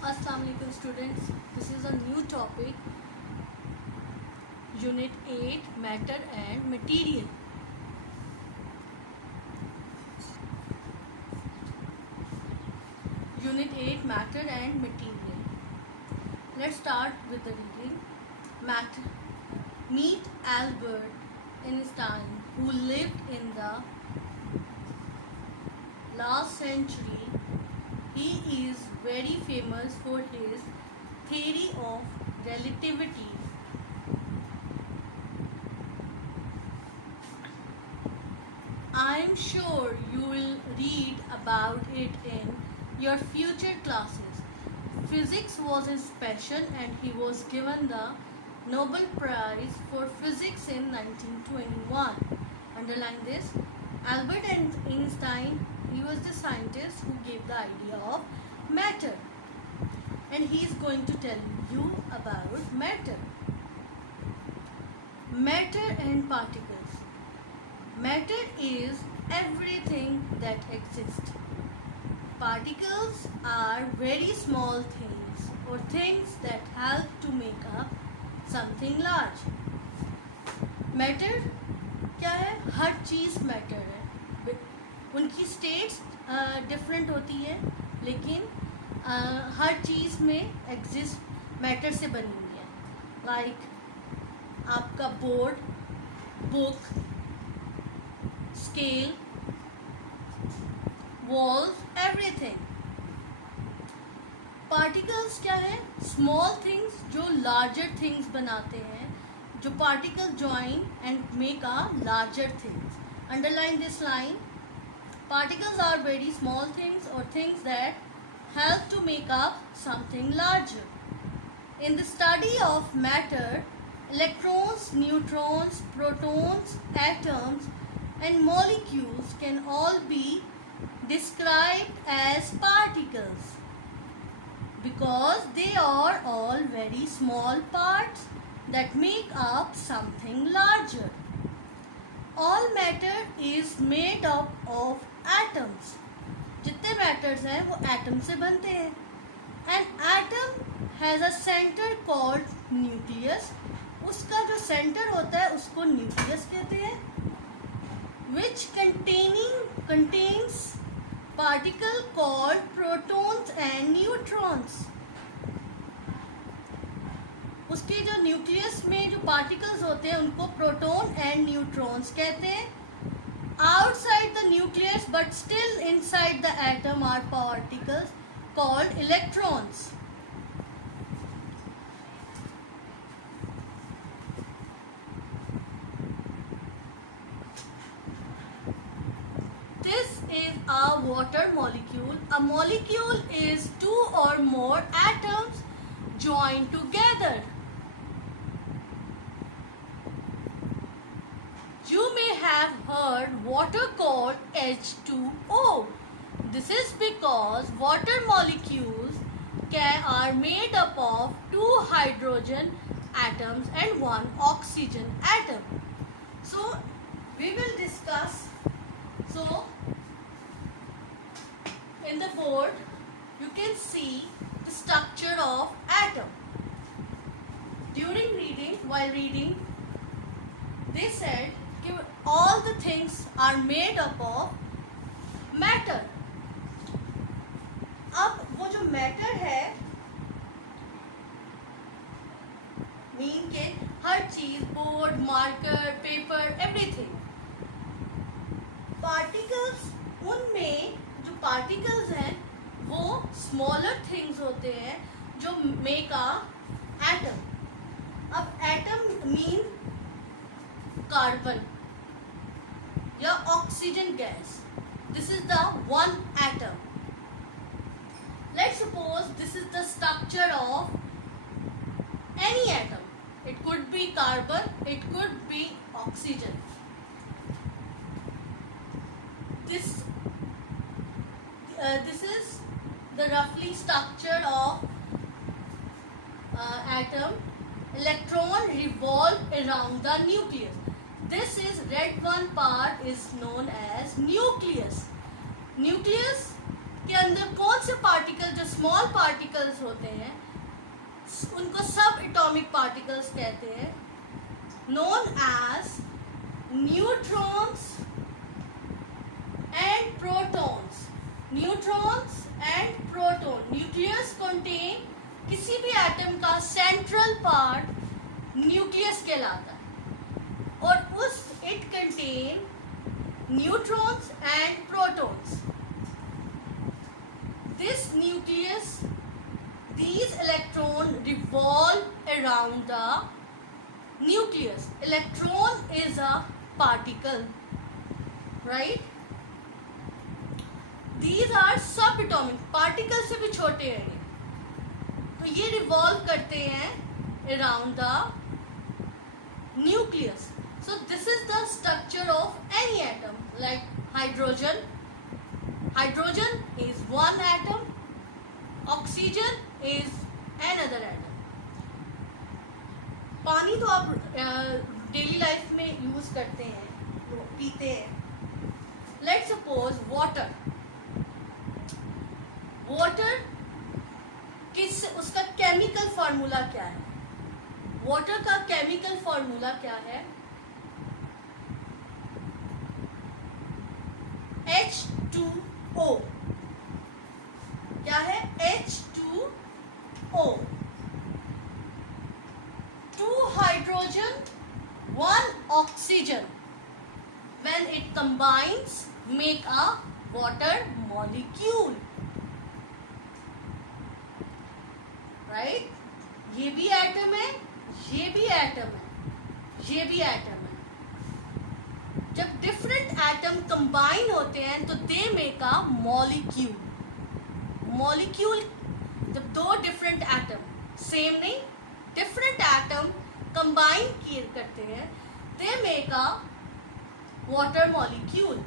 Assalamualaikum students, this is a new topic, Unit 8, Matter and Material. Unit 8, Matter and Material. Let's start with the reading. Matter. Meet Albert Einstein, who lived in the last century. He is very famous for his theory of relativity. I am sure you will read about it in your future classes. Physics was his passion and he was given the Nobel Prize for Physics in 1921. Underline this. Albert Einstein, he was the scientist who gave the idea of matter. And he is going to tell you about matter. Matter and particles. Matter is everything that exists. Particles are very small things or things that help to make up something large. Matter क्या है? हर चीज़ matter है. उनकी states different होती है, लेकिन हर चीज़ में exist matter से बनी हुई है. लाइक आपका board, book, scale, walls, everything. Particles क्या है? स्मॉल थिंग्स जो लार्जर थिंग्स बनाते हैं, जो particle join and make a larger things. Underline this line. Particles are very small things or things that help to make up something larger. In the study of matter, electrons, neutrons, protons, atoms, and molecules can all be described as particles because they are all very small parts that make up something larger. All matter is made up of atoms. जितने matters हैं वो atom से बनते हैं. And atom has a centre called nucleus. उसका जो centre होता है उसको न्यूक्लियस कहते हैं. Which contains particle called protons and neutrons. उसके जो न्यूक्लियस में जो पार्टिकल्स होते हैं उनको प्रोटॉन एंड न्यूट्रॉन्स कहते हैं. Outside the nucleus but still inside the atom are particles called electrons. This is a water molecule. A molecule is two or more atoms joined together. You may have heard water called H2O. This is because water molecules are made up of two hydrogen atoms and one oxygen atom. So, we will discuss. So, in the board, you can see the structure of atom. While reading, they said all the things are made up of matter. अब वो जो matter है, mean के हर चीज, board, marker, paper, everything. Particles, उनमें जो particles हैं वो स्मॉलर थिंग्स होते हैं जो मेक अ एटम. अब एटम मीन कार्बन या oxygen gas. This is the one atom. Let's suppose this is the structure of any atom. It could be carbon, it could be oxygen. This is the roughly structure of atom. Electron revolve around the nucleus. This is red one part is known as nucleus. Nucleus के अंदर कौन से particle जो small particles होते हैं उनको सब atomic particles कहते हैं, known as neutrons and protons. Neutrons and proton. Nucleus contain, किसी भी एटम का सेंट्रल पार्ट न्यूक्लियस कहलाता है और उस it contain neutrons and protons. This nucleus, these electron revolve around the nucleus. Electron is a particle, right? These are subatomic. Particle से भी छोटे हैं तो ये revolve करते हैं around the nucleus. So this is the structure of any atom. Like hydrogen. Hydrogen is one atom. Oxygen is another atom. पानी तो आप डेली लाइफ में यूज करते हैं, पीते हैं. Let's suppose water. वाटर किस, उसका केमिकल फॉर्मूला क्या है? वाटर का केमिकल फॉर्मूला क्या है? H2O. क्या है? H2O. 2 hydrogen, 1 oxygen. When it combines, make a water molecule. Right? ये भी एटम है, ये भी एटम है, ये भी एटम है. जब डिफरेंट एटम कंबाइन होते हैं तो they make a molecule. Molecule जब दो डिफरेंट एटम, सेम नहीं, डिफरेंट एटम कंबाइन किए करते हैं, they make a water molecule.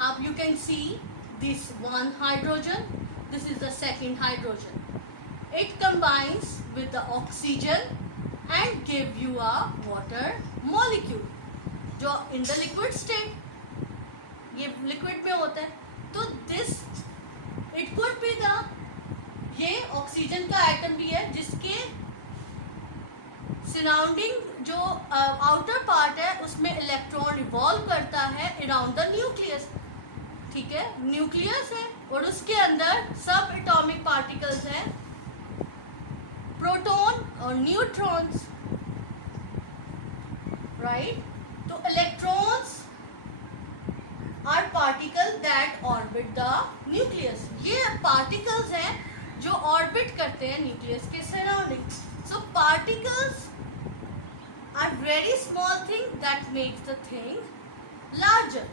आप you can see this one hydrogen, this is the second hydrogen. It combines with the oxygen and give you a water molecule जो in the liquid state, ये liquid में होता है. तो this it could be the, ये oxygen का atom भी है जिसके सराउंडिंग जो आउटर पार्ट है उसमें इलेक्ट्रॉन रिवॉल्व करता है अराउंड द न्यूक्लियस. ठीक है, न्यूक्लियस है और उसके अंदर सब एटॉमिक पार्टिकल्स हैं, प्रोटॉन और न्यूट्रॉन्स. राइट? तो electrons are particle that orbit the nucleus. ये पार्टिकल्स हैं जो ऑर्बिट करते हैं न्यूक्लियस के surrounding. So particles are very small thing that makes the thing larger.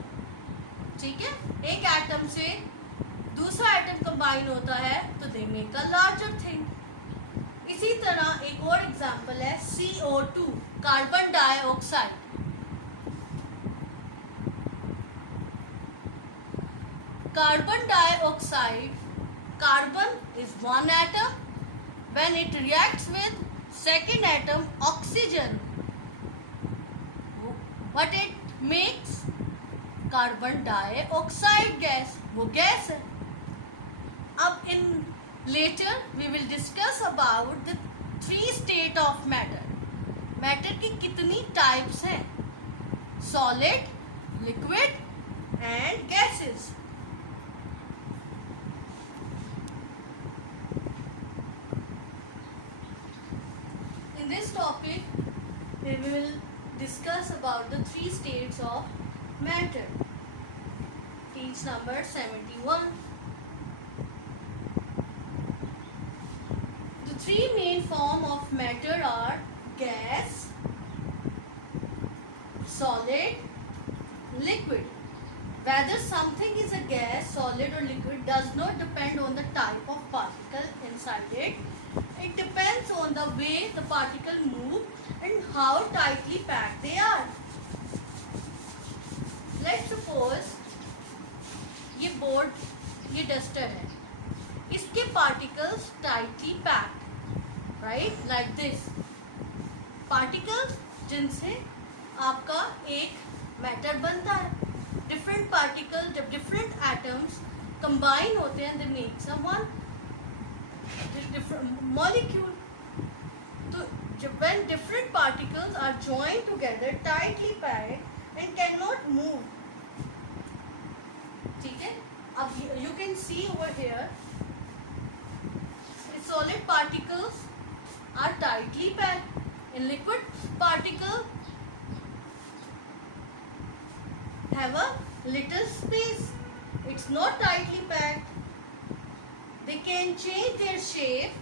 ठीक है, एक एटम से दूसरा एटम कंबाइन होता है तो they make a larger thing. इसी तरह एक और एग्जांपल है CO2, carbon dioxide. Carbon dioxide, carbon is one atom. When it reacts with second atom oxygen, what it makes? Carbon dioxide gas. वो गैस है. अब in later we will discuss about the 3 state of matter. Matter की कितनी types हैं? Solid, liquid and gases. In this topic we will discuss about the 3 states of matter. Page number 71. The 3 main form of matter are gas, solid, liquid. Whether something is a gas, solid or liquid does not depend on the type of particle inside it. It depends on the way the particle move and how tightly packed they are. Let's suppose ये board, ये duster है, इसके particles tightly packed, right, like this. Particles जिनसे आपका एक matter बनता है. Different particle, जब डिफरेंट एटम्स कंबाइन होते हैं, they make some one molecule. तो जब when different particles are joined together, tightly packed and cannot move. ठीक है, अब you can see over here, solid particles are tightly packed. In liquid particle have a little space. It's not tightly packed. They can change their shape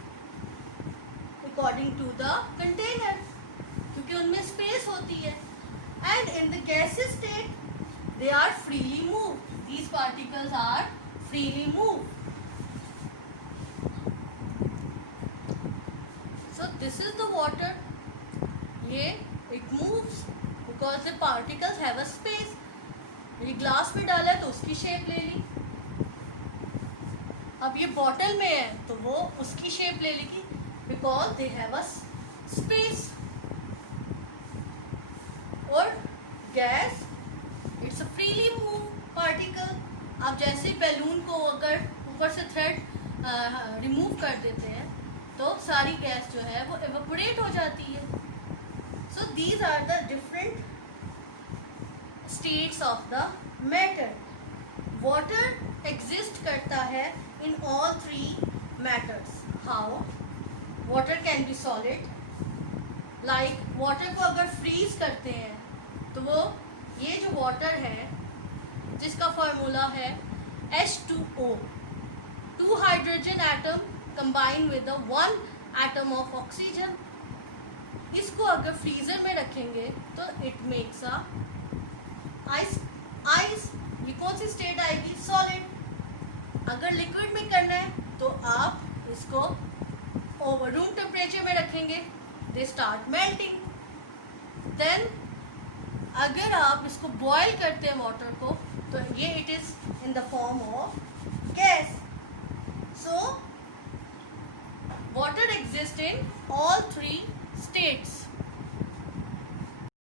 according to the container, क्योंकि उनमें space होती है. And in the gaseous state, they are freely moved. These particles are freely moved. So this is the water. ये it moves because the particles have a space. ये glass में डाला है तो उसकी शेप ले ली. अब ये बॉटल में है तो वो उसकी शेप ले लेगी because they have a space. और gas, it's a freely move particle. आप जैसे बैलून को अगर ऊपर से थ्रेड रिमूव कर देते हैं तो सारी गैस जो है वो एवेपोरेट हो जाती है. So these are the different states of the matter. Water exist करता है in all three matters. How? Water can be solid. Like water को अगर freeze करते हैं तो वो ये जो water है जिसका फॉर्मूला है H2O, 2 hydrogen atom combine with the 1 atom of oxygen. इसको अगर फ्रीजर में रखेंगे तो it makes a ice. ये कौन सी स्टेट आएगी? सॉलिड. अगर लिक्विड में करना है तो आप इसको ओवर रूम टेम्परेचर में रखेंगे, दे स्टार्ट मेल्टिंग. देन अगर आप इसको बॉयल करते हैं वाटर को तो ये it is in the form of gas. So water exist in all 3 states.